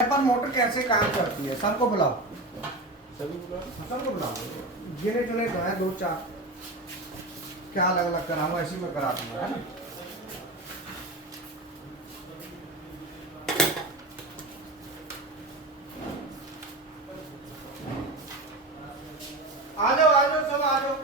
पर मोटर कैसे काम करती है? सबको बुलाओ, सबको बुलाओ। गिने चुने तो है दो चार, क्या अलग अलग कराऊंगा, ऐसी में करा दूंगा, है ना। आ जाओ सब आ जाओ।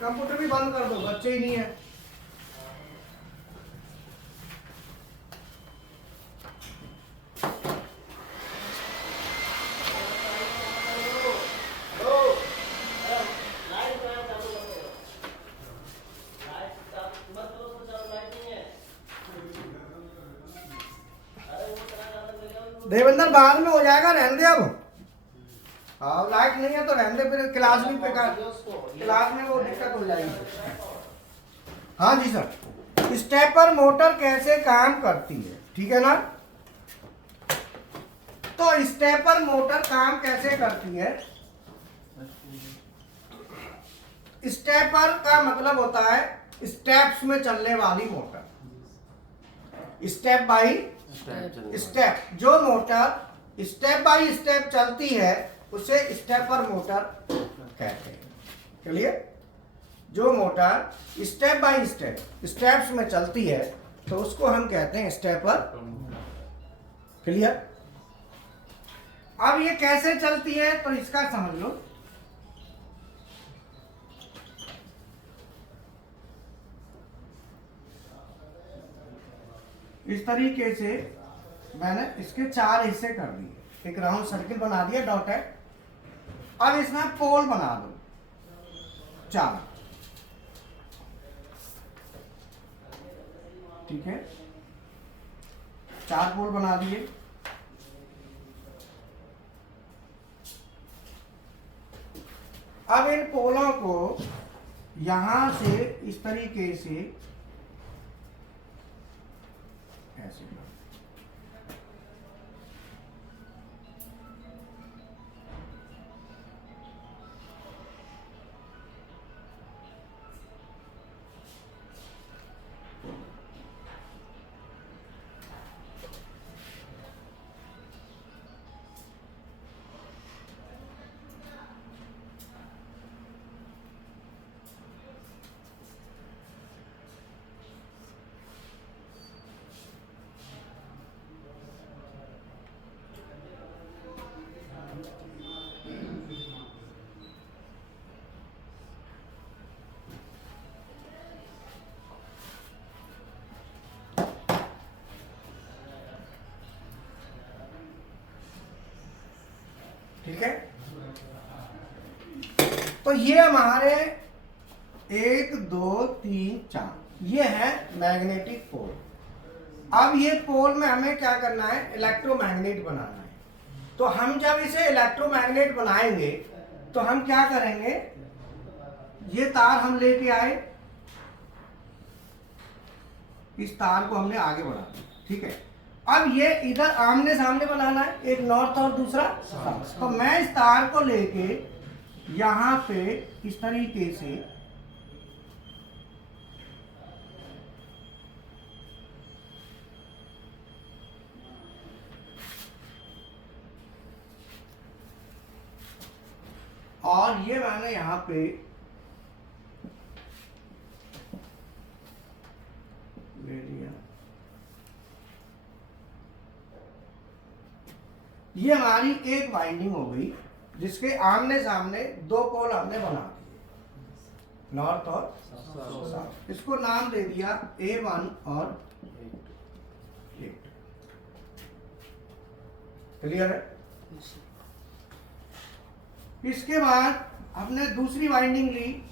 कंप्यूटर भी बंद कर दो, बच्चे ही नहीं है। देवेंद्र बाद में हो जाएगा, रहने दे अब। हाँ लाइट नहीं है तो रहने दे, फिर क्लास भी बेकार, क्लास में वो दिक्कत हो जाएगी। हाँ जी सर, स्टेपर मोटर कैसे काम करती है, ठीक है ना। तो स्टेपर मोटर काम कैसे करती है? स्टेपर का मतलब होता है स्टेप्स में चलने वाली मोटर, स्टेप बाई स्टेप। जो मोटर स्टेप बाई स्टेप चलती है उसे स्टेपर मोटर कहते हैं। क्लियर? जो motor step by step steps में चलती है तो उसको हम कहते हैं स्टेपर। क्लियर? अब ये कैसे चलती है तो इसका समझ लो। इस तरीके से मैंने इसके चार हिस्से कर दिए, एक राउंड सर्किल बना दिया डॉटेड। अब इसमें पोल बना दो चार, ठीक है, चार पोल बना दिए। अब इन पोलों को यहां से इस तरीके से ऐसे ठीक है। तो ये हमारे 1 2 3 4 ये है मैग्नेटिक पोल। अब ये पोल में हमें क्या करना है, इलेक्ट्रोमैग्नेट बनाना है। तो हम जब इसे इलेक्ट्रोमैग्नेट बनाएंगे तो हम क्या करेंगे, ये तार हम लेके आए, इस तार को हमने आगे बढ़ा दिया, ठीक है। अब ये इधर आमने सामने बनाना है, एक नॉर्थ और दूसरा साउथ। तो मैं इस तार को लेके यहाँ पे इस तरीके से और ये मैंने यहाँ पे ले लिया। ये हमारी एक वाइंडिंग हो गई जिसके आमने सामने 2 पोल हमने बना दिए, नॉर्थ और साउथ। इसको नाम दे दिया A1 और A2। क्लियर है। इसके बाद हमने दूसरी वाइंडिंग ली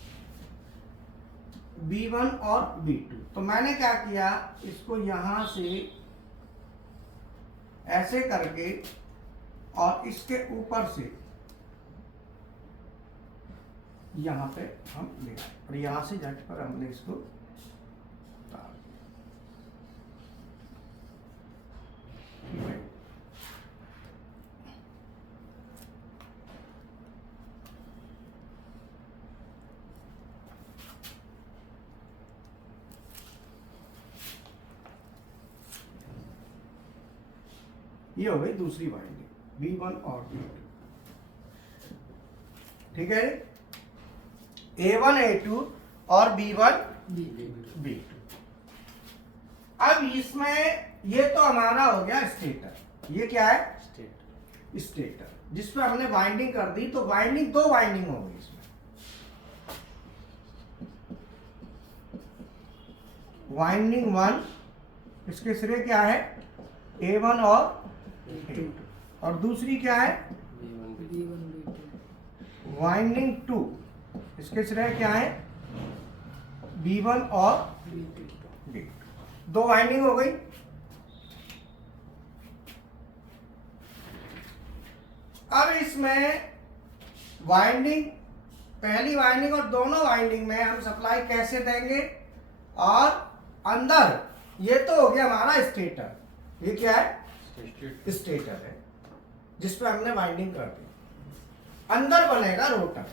B1 और B2। तो मैंने क्या किया, इसको यहां से ऐसे करके और इसके ऊपर से यहां पे हम ले आए और यहां से झट पर हमने इसको उतार दिया। ठीक है। ये हो गई दूसरी वाइंडिंग B1 और B2। ठीक है। A1 A2 और B1 B2। अब इसमें ये तो हमारा हो गया स्टेटर। ये क्या है, स्टेटर, जिसपे हमने वाइंडिंग कर दी। तो वाइंडिंग 2 वाइंडिंग हो गई इसमें। वाइंडिंग 1, इसके सिरे क्या है, A1 और A2। और दूसरी क्या है, वाइंडिंग 2, इसके सिरे क्या है, B1 और B2। 2 वाइंडिंग हो गई। अब इसमें वाइंडिंग, पहली वाइंडिंग और दोनों वाइंडिंग में हम सप्लाई कैसे देंगे, और अंदर ये तो हो गया हमारा स्टेटर। ये क्या है, स्टेटर है जिस पे हमने वाइंडिंग कर दी। अंदर बनेगा रोटर।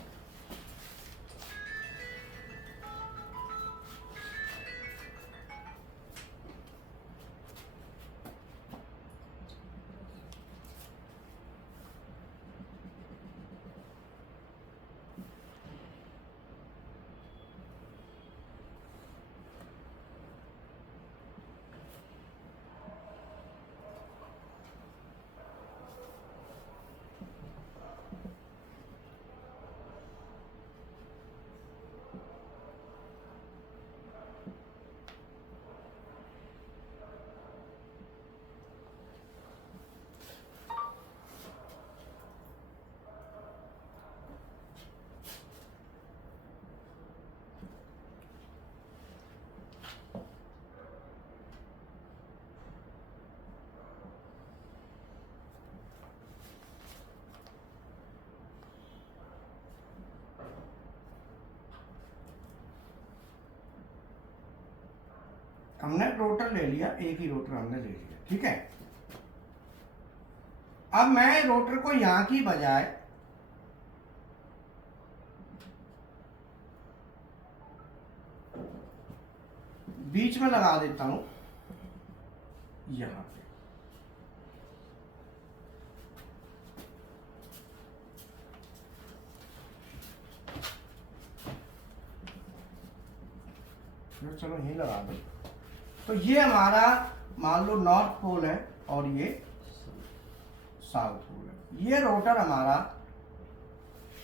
हमने रोटर ले लिया, एक ही रोटर हमने ले लिया। ठीक है। अब मैं रोटर को यहां की बजाय बीच में लगा देता हूं, यहां पे। चलो यही लगा दो। तो ये हमारा मान लो नॉर्थ पोल है और ये साउथ पोल है। ये रोटर हमारा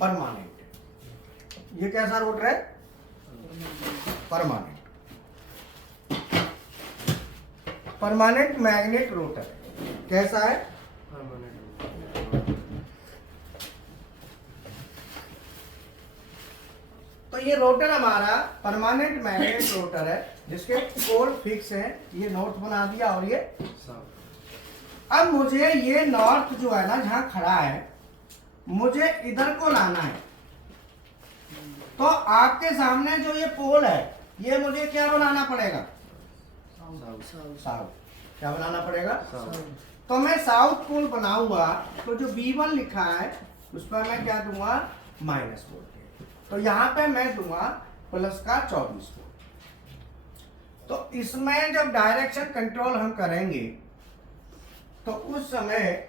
परमानेंट है। ये कैसा रोटर है, परमानेंट। परमानेंट मैग्नेट रोटर कैसा है, तो ये रोटर हमारा परमानेंट मैग्नेट रोटर है जिसके पोल फिक्स है। ये नॉर्थ बना दिया और ये अब मुझे ये नॉर्थ जो है ना जहां खड़ा है मुझे इधर को लाना है। तो आपके सामने जो ये पोल है ये मुझे क्या बनाना पड़ेगा? साउथ। क्या बनाना पड़ेगा? तो मैं साउथ पोल बनाऊंगा तो जो B1 लिखा है उस पर मैं क्या दूंगा? Minus volt. तो यहाँ पे मैं दूंगा प्लस का 24 वोल्ट। तो इसमें जब डायरेक्शन कंट्रोल हम करेंगे तो उस समय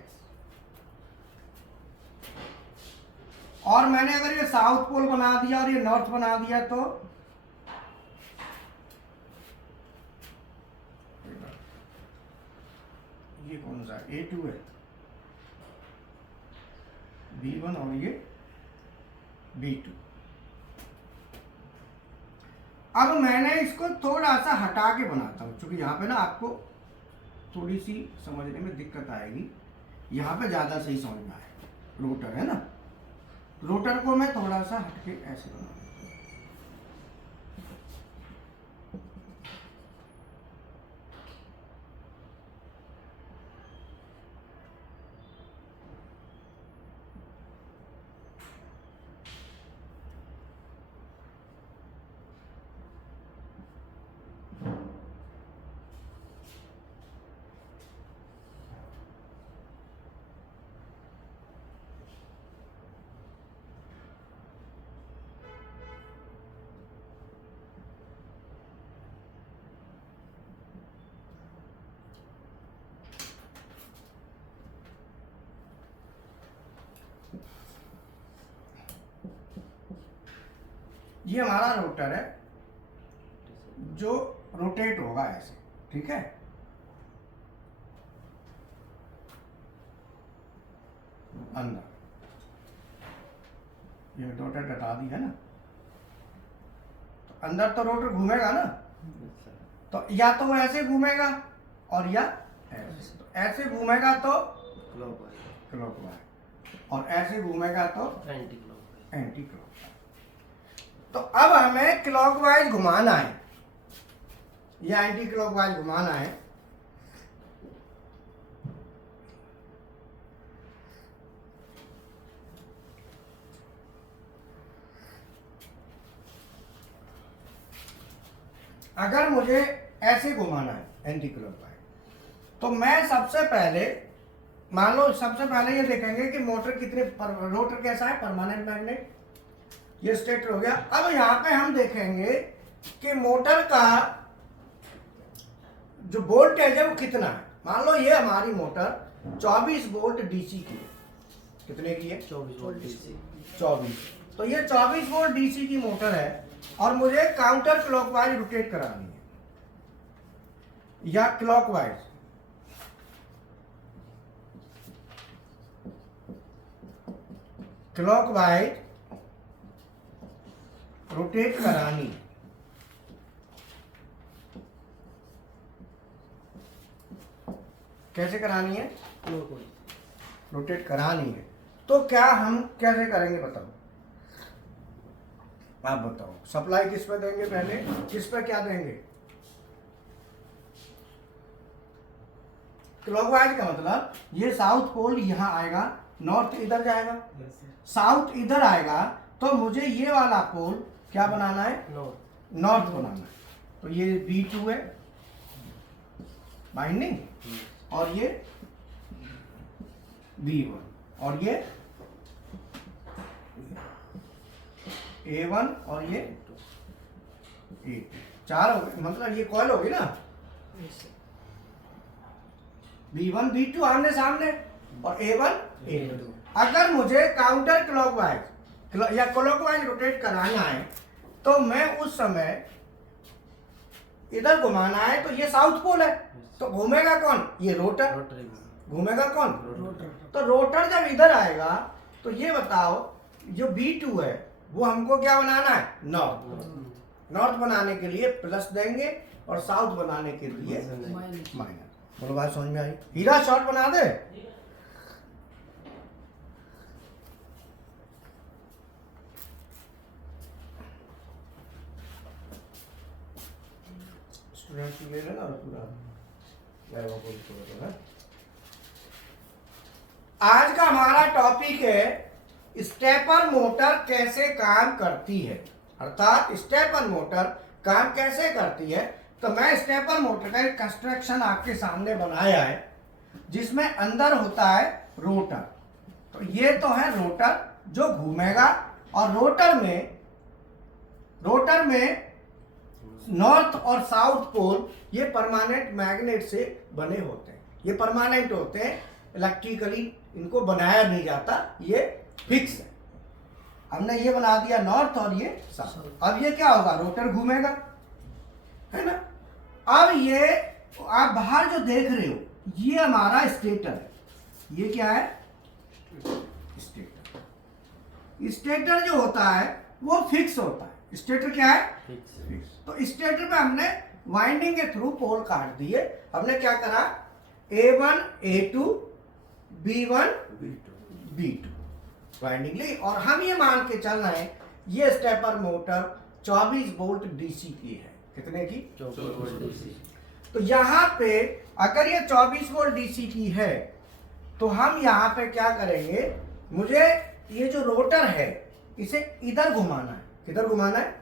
और मैंने अगर ये साउथ पोल बना दिया और ये नॉर्थ बना दिया तो ये कौन सा A2 है, B1 और ये B2। अब मैंने इसको थोड़ा सा हटा के बनाता हूं क्योंकि यहाँ पे ना आपको थोड़ी सी समझने में दिक्कत आएगी। यहाँ पे ज्यादा सही समझ में आएगा। रोटर है ना, रोटर को मैं थोड़ा सा हटके ऐसे बना देता हूं। ये हमारा रोटर है जो रोटेट होगा ऐसे, ठीक है। अंदर ये रोटर हटा दी है ना, तो अंदर तो रोटर घूमेगा ना, तो या तो वो ऐसे घूमेगा और या ऐसे। तो ऐसे घूमेगा तो क्लॉकवाइज और ऐसे घूमेगा तो एंटी क्लॉकवाइज। तो अब हमें क्लॉकवाइज घुमाना है या एंटी क्लॉकवाइज घुमाना है। अगर मुझे ऐसे घुमाना है एंटी क्लॉकवाइज तो मैं सबसे पहले मान लो सबसे पहले ये देखेंगे कि मोटर कितने रोटर कैसा है, परमानेंट मैग्नेट, ये स्टेटर हो गया। अब यहाँ पे हम देखेंगे कि मोटर का जो वोल्टेज है वो कितना है। मान लो ये हमारी मोटर 24 वोल्ट डीसी की है। कितने की है? 24 वोल्ट डीसी। 24। तो ये 24 वोल्ट डीसी की मोटर है और मुझे काउंटर क्लॉकवाइज रोटेट करानी है या क्लॉकवाइज। क्लॉकवाइज रोटेट करानी, कैसे करानी है? रोटेट करानी है। तो क्या हम कैसे करेंगे बताओ, आप बताओ। सप्लाई किस पे देंगे पहले, किस पे क्या देंगे? क्लॉकवाइज का मतलब ये साउथ पोल यहाँ आएगा, नॉर्थ इधर जाएगा, साउथ इधर आएगा, तो मुझे ये वाला पोल क्या बनाना है? नॉर्थ बनाना है। तो ये B2 है बाइंडिंग और ये B1 और ये A1 और ये A2, 4 हो गए। मतलब ये कॉइल होगी ना, B1 B2 आमने सामने और A1 A2। अगर मुझे काउंटर क्लॉकवाइज या क्लॉकवाइज रोटेट कराना है तो मैं उस समय इधर घुमाना है, तो ये साउथ पोल है, तो घूमेगा कौन? ये रोटर। घूमेगा कौन? रोटर। तो रोटर जब इधर आएगा तो ये बताओ जो B2 है वो हमको क्या बनाना है? नॉर्थ। नॉर्थ बनाने के लिए प्लस देंगे और साउथ बनाने के लिए माइनस। बोलो बात समझ में आई? हीरा शॉर्ट बना दे। रेफरेंस ले लेना और पूरा लाइव को पूरा है। आज का हमारा टॉपिक है स्टेपर मोटर कैसे काम करती है, अर्थात स्टेपर मोटर काम कैसे करती है। तो मैं स्टेपर मोटर का एक कंस्ट्रक्शन आपके सामने बनाया है जिसमें अंदर होता है रोटर। तो ये तो है रोटर जो घूमेगा और रोटर में नॉर्थ और साउथ पोल ये परमानेंट मैग्नेट से बने होते हैं। ये परमानेंट होते हैं, इलेक्ट्रिकली इनको बनाया नहीं जाता, ये फिक्स है। हमने ये बना दिया नॉर्थ और ये साउथ। अब ये क्या होगा, रोटर घूमेगा, है ना। अब ये आप बाहर जो देख रहे हो ये हमारा स्टेटर है। ये क्या है, स्टेटर। स्टेटर जो होता है वो फिक्स होता है। स्टेटर क्या है, फिक्स। तो स्टेटर में हमने वाइंडिंग के थ्रू पोल काट दिए। हमने क्या करा, A1 A2 B1 B2 winding ली और हम ये मान के चल रहे हैं ये स्टेपर मोटर 24 वोल्ट डीसी की है। कितने की, 24 वोल्ट डीसी। तो यहाँ पे अगर ये 24 वोल्ट डीसी की है तो हम यहाँ पे क्या करेंगे, मुझे ये जो रोटर है इसे इधर घुमाना है। किधर घुमाना है,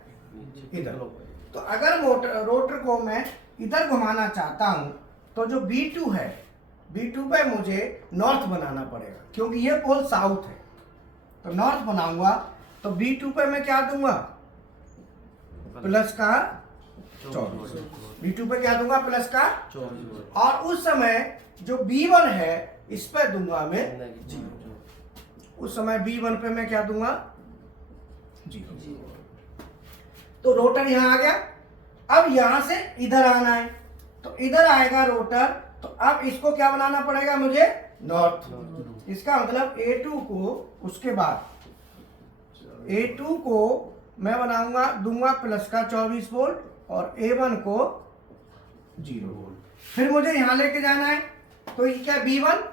इधर। तो अगर रोटर को मैं इधर घुमाना चाहता हूं तो जो B2 है, B2 पे मुझे नॉर्थ बनाना पड़ेगा क्योंकि ये पोल साउथ है। तो नॉर्थ बनाऊंगा तो B2 पे मैं क्या दूंगा, प्लस का 24। B2 पे क्या दूंगा, प्लस का 24। और उस समय जो B1 है इस पे दूंगा मैं 0। उस समय B1 पे मैं क्या दूंगा, 0। तो रोटर यहां आ गया। अब यहां से इधर आना है तो इधर आएगा रोटर। तो अब इसको क्या बनाना पड़ेगा मुझे, नॉर्थ। इसका मतलब A2 को, उसके बाद A2 को मैं बनाऊंगा, दूंगा प्लस का 24 वोल्ट और A1 को 0 वोल्ट। फिर मुझे यहां लेके जाना है तो ये क्या, B1।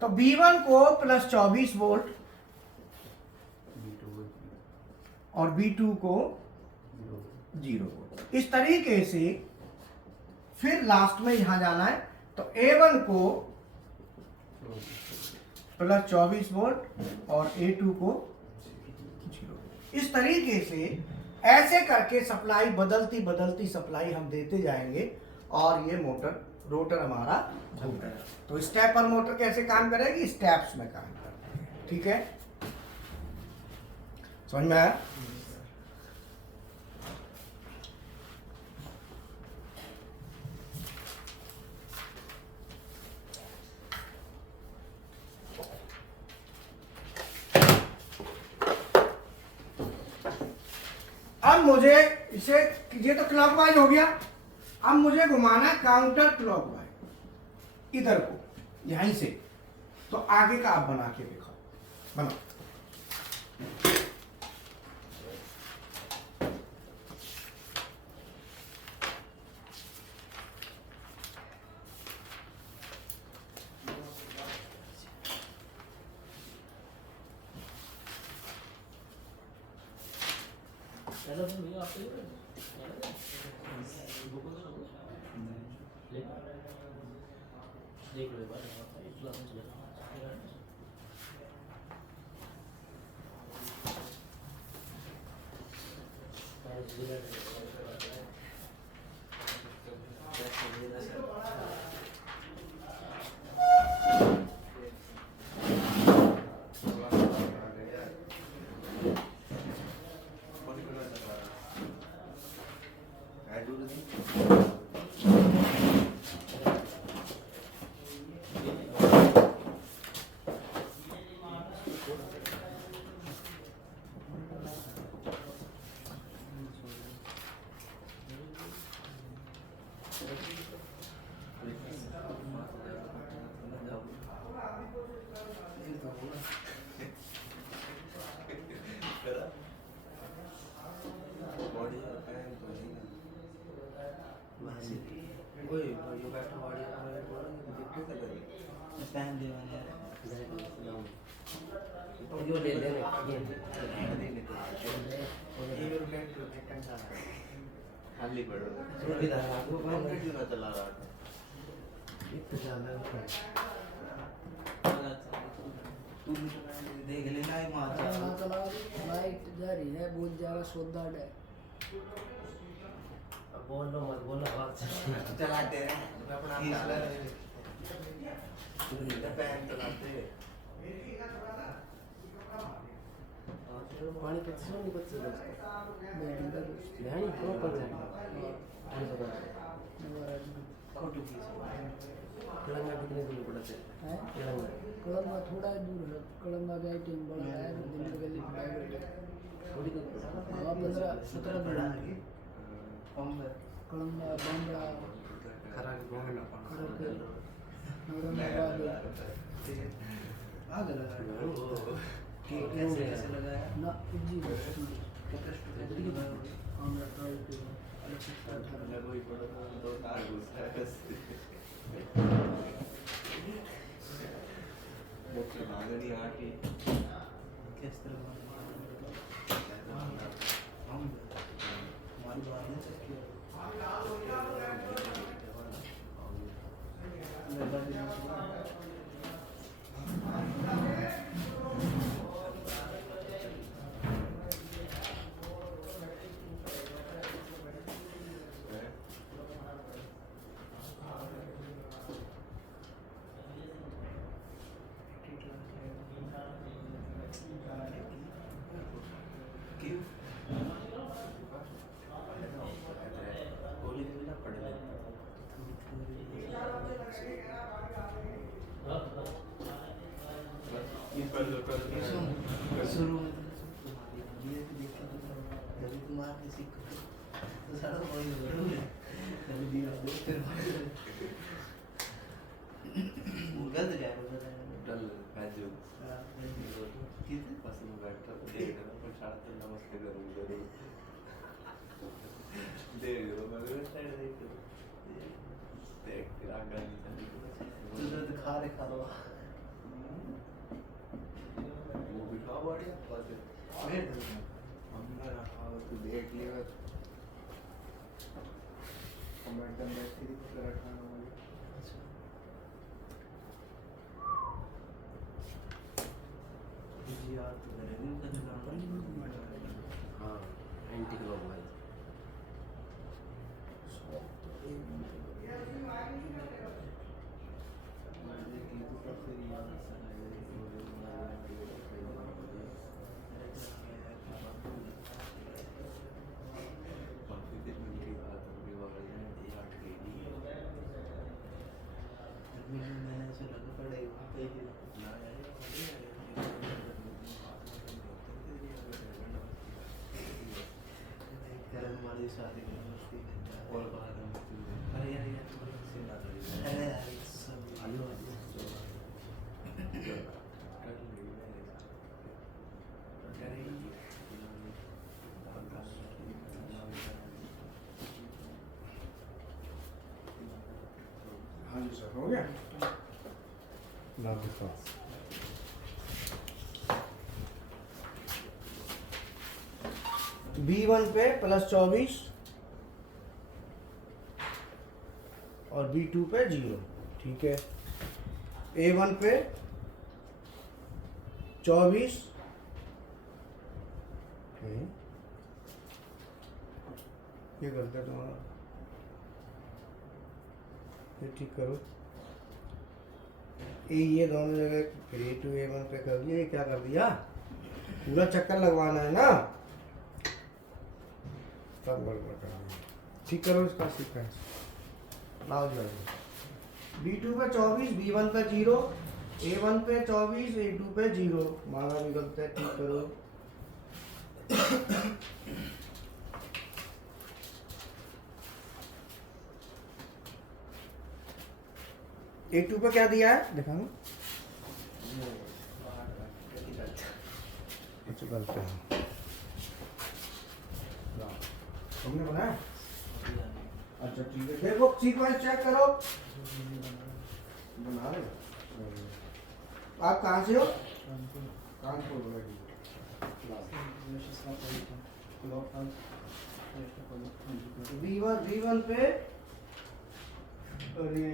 तो B1 को प्लस 24 वोल्ट और B2 को 0 वोल्ट। इस तरीके से फिर लास्ट में यहां जाना है तो A1 को प्लस 24 वोल्ट और A2 को 0। इस तरीके से ऐसे करके सप्लाई बदलती सप्लाई हम देते जाएंगे और ये रोटर हमारा घूमेगा। तो स्टेपर मोटर कैसे काम करेगी, स्टेप्स में काम करती है। ठीक है, समझ में आया। अब मुझे इसे, ये तो क्लॉकवाइज हो गया, अब मुझे घुमाना है काउंटर क्लॉकवाइज इधर को, यहीं से। तो आगे का आप बना के दिखाओ, बनाओ। देख लो एक बार क्लास में चले यो ले ले ये खाली पड़ो थोड़ा इधर आ दो भाई। कंटिन्यू ना चला रहा था इतना ज्यादा तू देख लेना एक मार चला चला लाइट जा रही है बहुत ज्यादा सोदा है बोलो मत बोलो हाथ से चलाते हैं अपना पैन चलाते पानी पत्ती सोनी पत्ती बैटरी का दोस्त ध्यान करो पर खोटू की तेलंगाना कितने दूर पड़ते है तेलंगाना कलंगा थोड़ा दूर है कलंगा का टाइम बड़ा है तो दिन के लिए पड़ा थोड़ी दूर पड़ा हवा 15-17 बड़ा कलंगा बंगड़ा खरा के गोहना खरक नगरनाबाद आग लगा कि कैसे कैसे लगाया ना जी कितना हमरा ट्राई किया लगो ही पड़ा दो तार घुसा मुख्य भागनी आटी किस तरह हम हमारी बात नहीं सकती गोली भी ना पड़े ये कर शुरू में धीरे धीरे कभी तुम्हारे सीखो तो सारा कोई नहीं कभी धीरे फिर गलत जाएगा डल बाजू कितने बस में बैठा देख रहा पर शायद तो नमस्ते करूंगा जरूर देख रहा मैं साइड देख फिर आगे तुझे तो खा रहे खा लो वो भी खाओ बढ़िया बस वेट हमने रखा तो देख लिया कमेंट करने के लिए रखा ना जी यार तो रिव्यू करना हाँ एंटी क्लॉकवाइज मैंने ऐसे लगा पड़ेगा पे करम वाली शादी में मस्ती करता और बाहर में अरे यार अरे यार सब आलू हाँ जी सर हो गया B1 पे +24 और B2 पे 0 ठीक है A1 पे 24 ये गलत है तुम्हारा ये ठीक करो ये दोनों जगह फिर A2 A1 पे कर दिया ये क्या कर दिया पूरा चक्कर लगवाना है ना सब गड़बड़ कर दिया ठीक करो इसका सीक्वेंस लाओ जाओ B2 पे 24 B1 पे 0 A1 पे 24 A2 पे 0 माना भी गलत है ठीक करो A2 पे क्या दिया है दिखाओ अच्छा गलत है तुमने बनाया अच्छा ठीक है देखो सीक्वेंस चेक करो बना रहे हो आप कहाँ से हो कानपुर V1 पे, और ये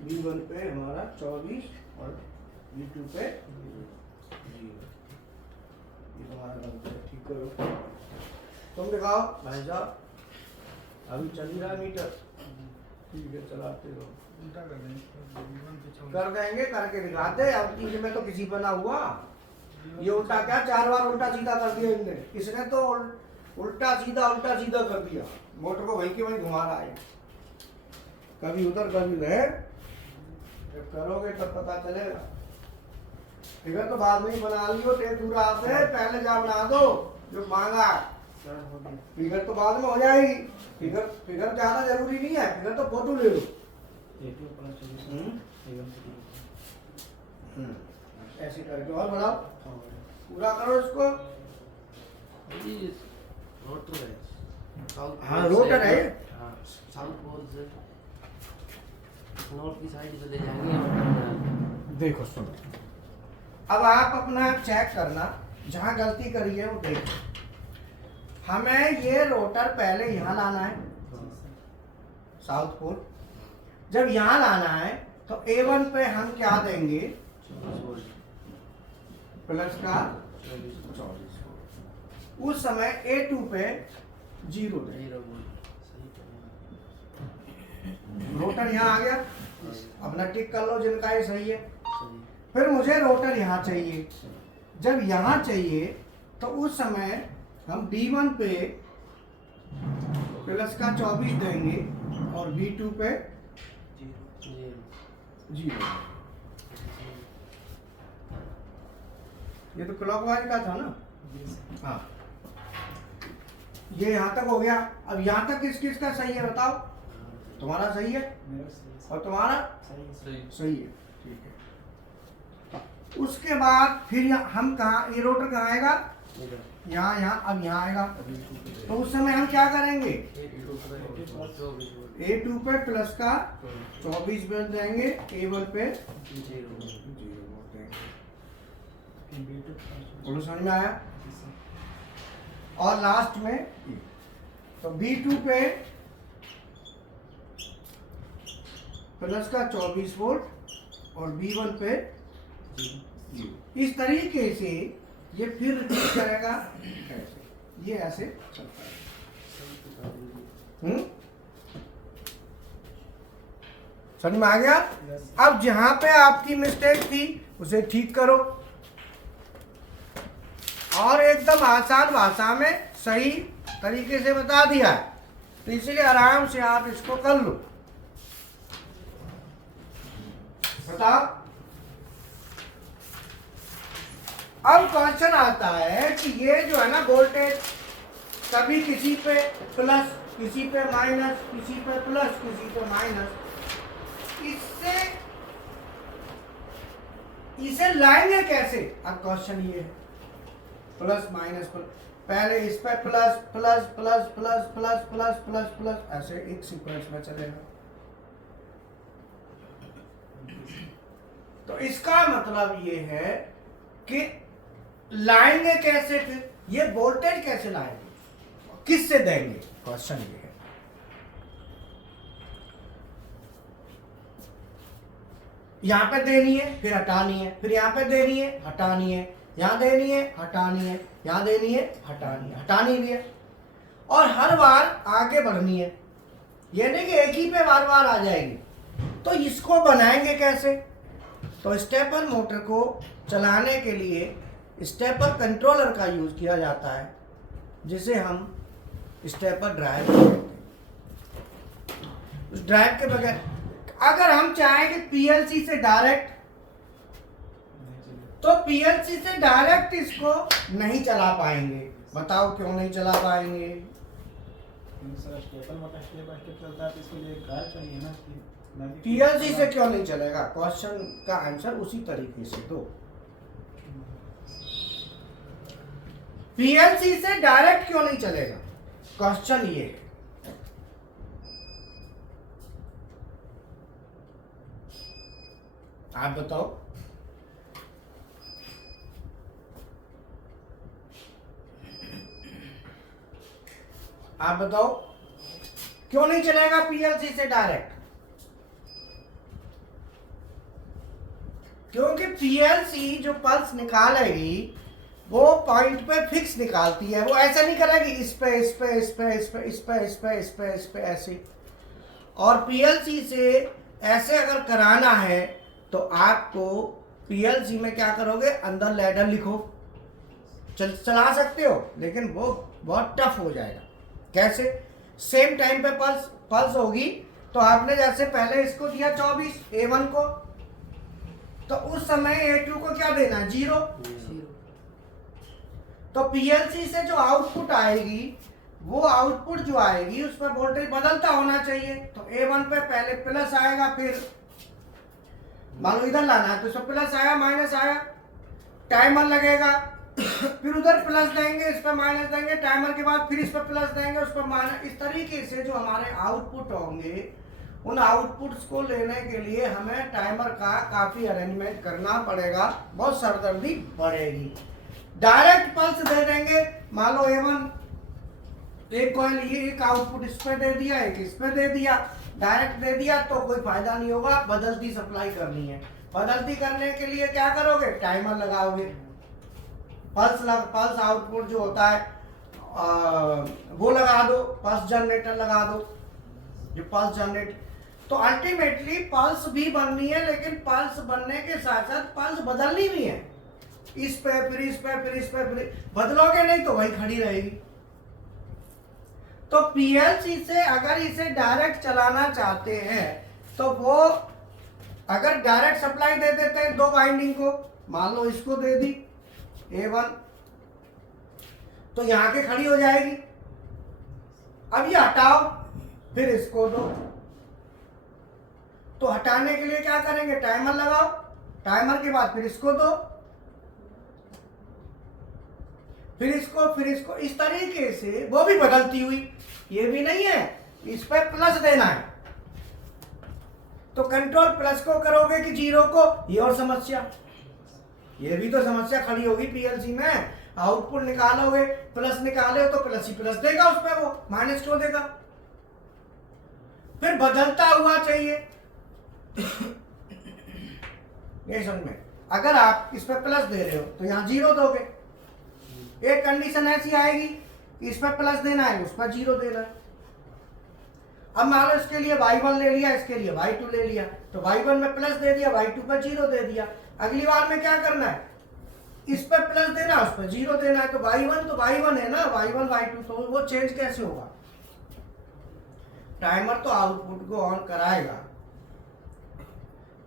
V1 पे हमारा 24 और V2 पे 0। ये तुम्हारा गलत है, ठीक करो। तुम दिखाओ भाई साहब, अभी चल ही रहा है मीटर। ठीक है, चलाते रहो। उल्टा कर देंगे कर देंगे, करके दिखाते। अब तीन में तो किसी पर ना हुआ। ये उल्टा क्या 4 बार उल्टा सीधा कर दिया इनने। इसने तो उल्टा सीधा कर दिया। मोटर को वहीं के वहीं घुमा रहा है, कभी उधर कभी उधर। जब करोगे तब पता चलेगा। फिगर तो बाद में ही बना लियो, पूरा से पहले जा बना दो जो मांगा। फिगर तो बाद में हो जाएगी। फिगर ज्यादा जरूरी नहीं है, फिगर तो फोटो ले लो। ऐसे करके और बढ़ाओ, पूरा करो इसको। हाँ, रोटर है। साउथ पोल से नॉर्थ की साइड से ले जाएंगे। देखो सुनो, अब आप अपना चेक करना, जहाँ गलती करी है वो देखो। हमें ये रोटर पहले यहाँ लाना है, साउथ पोल। जब यहाँ लाना है तो A1 पे हम क्या देंगे, प्लस का 24। उस समय A2 पे 0 देंगे। रोटर यहाँ आ गया। अपना टिक कर लो जिनका ये सही है। फिर मुझे रोटर यहाँ चाहिए। जब यहाँ चाहिए तो उस समय हम B1 पे प्लस का 24 देंगे और B2 पे 0। ये तो क्लॉकवाइज का था ना। हाँ, ये यहाँ तक हो गया। अब यहाँ तक किस किस का सही है बताओ। तुम्हारा सही है और तुम्हारा सही है, ठीक है। उसके बाद फिर हम कहाँ, ये रोटर कहाँ आएगा, यहाँ। अब यहाँ आएगा तो उस समय हम क्या करेंगे, A2 पे प्लस का 24 बोल देंगे, A1 पे 0 बोल देंगे। बोलो समझ में आया। और लास्ट में तो B2 पे प्लस का 24 वोल्ट और B1 पे 0। इस तरीके से ये फिर रिपीट करेगा ऐसे, ये ऐसे चलता है। समझ में आ गया। अब जहां पे आपकी मिस्टेक थी उसे ठीक करो और एकदम आसान भाषा में सही तरीके से बता दिया है, तो इसलिए आराम से आप इसको कर लो। बताओ। अब क्वेश्चन आता है कि ये जो है ना वोल्टेज, कभी किसी पे प्लस, किसी पे माइनस, किसी पे प्लस, किसी पे माइनस, इसे लाएंगे कैसे। अब क्वेश्चन ये है, प्लस माइनस पहले इस पे plus plus plus plus plus plus plus plus, ऐसे एक सीक्वेंस में चलेगा। तो इसका मतलब ये है कि लाएंगे कैसे, फिर ये वोल्टेज कैसे लाएंगे, किससे देंगे, क्वेश्चन ये है। यहां पे देनी है फिर हटानी है, फिर यहां पे देनी है हटानी है, यहां देनी है हटानी है, यहां देनी है हटानी है, हटानी भी है, और हर बार आगे बढ़नी है। ये नहीं कि एक ही पे बार बार आ जाएगी। तो इसको बनाएंगे कैसे, तो स्टेपर मोटर को चलाने के लिए स्टेपर कंट्रोलर का यूज किया जाता है, जिसे हम स्टेपर ड्राइव कहते हैं। उस ड्राइव के बगैर अगर हम चाहें कि पीएलसी से डायरेक्ट, तो पीएलसी से डायरेक्ट इसको नहीं चला पाएंगे। बताओ क्यों नहीं चला पाएंगे। पीएलसी से क्यों नहीं चलेगा, क्वेश्चन का आंसर उसी तरीके से दो। पीएलसी से डायरेक्ट क्यों नहीं चलेगा, क्वेश्चन ये है। आप बताओ। आप बताओ क्यों नहीं चलेगा पीएलसी से डायरेक्ट? क्योंकि पीएलसी जो पल्स निकालेगी वो पॉइंट पे फिक्स निकालती है, वो ऐसा नहीं करेगी इस पे इस पे इस पे इस पे इस पे इस पे इस पे इस पे ऐसे। और पीएलसी से ऐसे अगर कराना है तो आपको पीएलसी में क्या करोगे, अंदर लैडर लिखो, चला सकते हो लेकिन वो बहुत टफ हो जाएगा। कैसे? सेम टाइम पे पल्स होगी तो आपने जैसे पहले इसको दिया 24 A1 को, तो उस समय A2 को क्या देना है, 0। तो पीएलसी से जो आउटपुट आएगी वो आउटपुट जो आएगी उस पर वोल्टेज बदलता होना चाहिए। तो A1 पे पहले प्लस आएगा, फिर मान लो इधर लाना है तो इस पर प्लस आया माइनस आया, टाइमर लगेगा, फिर उधर प्लस देंगे, इस पर माइनस देंगे, टाइमर के बाद फिर इस पर प्लस देंगे, उस पर माइनस। इस तरीके से जो हमारे आउटपुट होंगे उन आउटपुट्स को लेने के लिए हमें टाइमर का काफी अरेंजमेंट करना पड़ेगा, बहुत सरदर्दी बढ़ेगी। डायरेक्ट पल्स दे देंगे, मान लो A1 एक कॉइल, ये एक आउटपुट इस पे दे दिया, एक इस पे दे दिया, डायरेक्ट दे दिया तो कोई फायदा नहीं होगा, बदलती सप्लाई करनी है। बदलती करने के लिए क्या करोगे, टाइमर लगाओगे, पल्स आउटपुट जो होता है वो लगा दो, पल्स जनरेटर लगा दो, जो पल्स जनरेट। तो अल्टीमेटली पल्स भी बननी है, लेकिन पल्स बनने के साथ साथ पल्स बदलनी भी है, इस पे फिर इस पे फिर इस पे फिर, बदलोगे नहीं तो वही खड़ी रहेगी। तो पीएलसी से अगर इसे डायरेक्ट चलाना चाहते हैं तो वो अगर डायरेक्ट सप्लाई दे देते हैं 2 वाइंडिंग को, मान लो इसको दे दी A1, तो यहां के खड़ी हो जाएगी। अब ये हटाओ, फिर इसको दो, तो हटाने के लिए क्या करेंगे, टाइमर लगाओ, टाइमर के बाद फिर इसको दो, फिर इसको, इस तरीके से वो भी बदलती हुई। ये भी नहीं है, इस पर प्लस देना है तो कंट्रोल प्लस को करोगे कि 0 को, ये और समस्या, ये भी तो समस्या खड़ी होगी पीएलसी में। आउटपुट निकालोगे, प्लस निकाले तो प्लस ही प्लस देगा, उस पर वो माइनस क्यों देगा? फिर बदलता हुआ चाहिए। ये समझ में, अगर आप इस पर प्लस दे रहे हो तो यहाँ 0 दोगे। एक कंडीशन ऐसी आएगी कि इस पर प्लस देना है, उस पर 0 देना है। अब मान लो इसके लिए Y1 ले लिया, इसके लिए Y2 ले लिया, तो Y1 में प्लस दे दिया, Y2 पर 0 दे दिया। अगली बार में क्या करना है, इस पर प्लस देना, उस पर 0 देना है। तो Y1 तो Y1 है ना, Y1 Y2, तो वो चेंज कैसे होगा? टाइमर तो आउटपुट को ऑन कराएगा,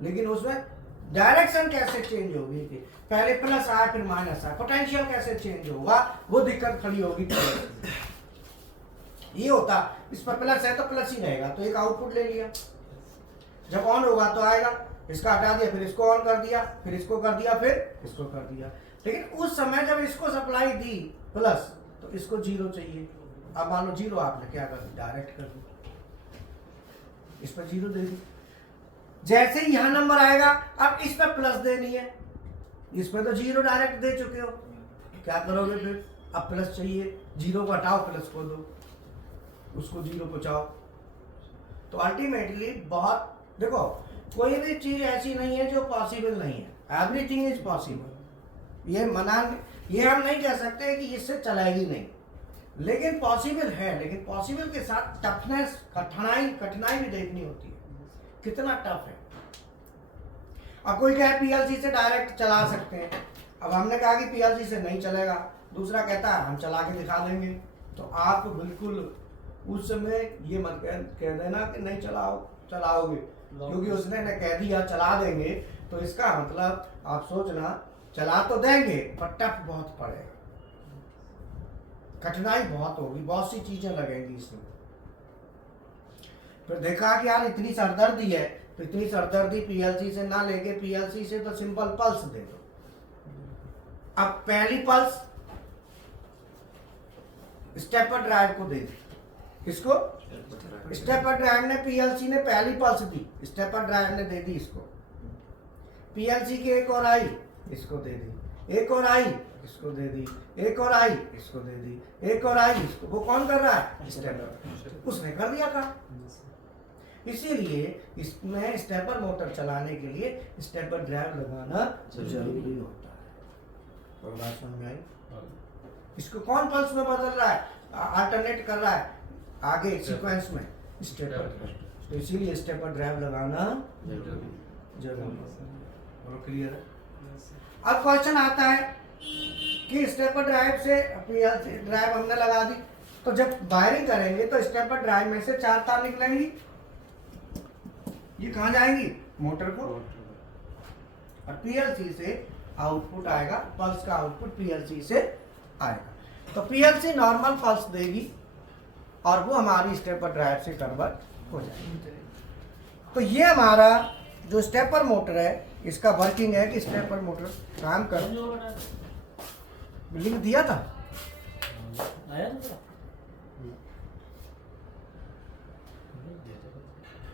लेकिन उसमें डायरेक्शन कैसे चेंज होगी कि पहले प्लस आया फिर माइनस आया, पोटेंशियल कैसे चेंज होगा, वो दिक्कत खड़ी होगी। ये होता, इस पर प्लस है तो प्लस ही रहेगा, तो एक आउटपुट ले लिया, जब ऑन होगा तो आएगा, इसका हटा दिया, फिर इसको ऑन कर दिया, फिर इसको कर दिया, फिर इसको कर दिया। लेकिन उस समय जब इसको सप्लाई दी प्लस, तो इसको 0 चाहिए। अब मान लो 0 आपने क्या कर दी, डायरेक्ट कर दी, इस पर 0 दे दी। जैसे ही यहां नंबर आएगा, अब इस पर प्लस देनी है, इस पर तो 0 डायरेक्ट दे चुके हो, क्या करोगे फिर? अब प्लस चाहिए, 0 को हटाओ, प्लस को दो, उसको 0 पहुंचाओ। तो अल्टीमेटली बहुत, देखो कोई भी चीज ऐसी नहीं है जो पॉसिबल नहीं है, एवरीथिंग इज पॉसिबल। ये हम नहीं कह सकते कि इससे चलाएगी नहीं, लेकिन पॉसिबल है। लेकिन पॉसिबल के साथ टफनेस, कठिनाई भी देखनी होती है, कितना टफ है। अब कोई कहे पीएलसी से डायरेक्ट चला सकते हैं, अब हमने कहा कि पीएलसी से नहीं चलेगा, दूसरा कहता है हम चला के दिखा देंगे, तो आप बिल्कुल उस समय ये मत कह देना कि नहीं चलाओगे, क्योंकि उसने ने कह दिया चला देंगे, तो इसका मतलब आप सोचना चला तो देंगे पर टफ बहुत पड़ेगा, कठिनाई बहुत होगी, बहुत सी चीजें लगेंगी इसमें। फिर देखा कि यार इतनी सरदर्दी है, तो इतनी सरदर्दी पीएलसी से ना लेके पीएलसी से तो सिंपल पल्स दे दो। अब पहली पल्स स्टेपर ड्राइव को दे दी, किसको? स्टेपर ड्राइव ने, पीएलसी ने पहली पल्स दी, स्टेपर ड्राइव ने दे दी इसको। पीएलसी की एक और आई, इसको दे दी। एक और आई, इसको दे दी, एक और आई, इसको दे दी, एक और आई, इसको। वो कौन कर रहा है? स्टेपर। उसने कर दिया काम। इसीलिए इसमें स्टेपर मोटर चलाने के लिए स्टेपर ड्राइव लगाना जरूरी होता है। तो बात समझ में आई? इसको कौन पल्स में बदल रहा है, अल्टरनेट कर रहा है आगे सीक्वेंस में? स्टेपर। तो इसीलिए स्टेपर ड्राइव लगाना जरूरी है। क्लियर है? अब क्वेश्चन आता है कि स्टेपर ड्राइव से पीएलसी ड्राइव हमने लगा दी, तो जब वायरिंग करेंगे तो स्टेपर ड्राइव में से 4 तार निकलेंगी, ये कहाँ जाएंगी? मोटर को। और पीएलसी से आउटपुट आएगा, पल्स का आउटपुट पीएलसी से आएगा। तो पीएलसी नॉर्मल पल्स देगी और वो हमारी स्टेपर ड्राइव से कन्वर्ट हो जाएगी। तो ये हमारा जो स्टेपर मोटर है, इसका वर्किंग है कि स्टेपर मोटर काम कर। लिंक दिया था आया ना?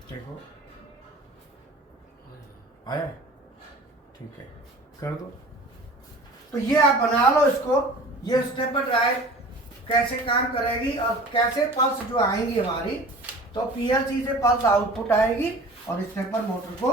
देखो आया है? ठीक है, कर दो। तो ये आप बना लो इसको, ये स्टेपर ड्राइव कैसे काम करेगी और कैसे पल्स जो आएंगी हमारी, तो पीएलसी से पल्स आउटपुट आएगी और स्टेपर मोटर को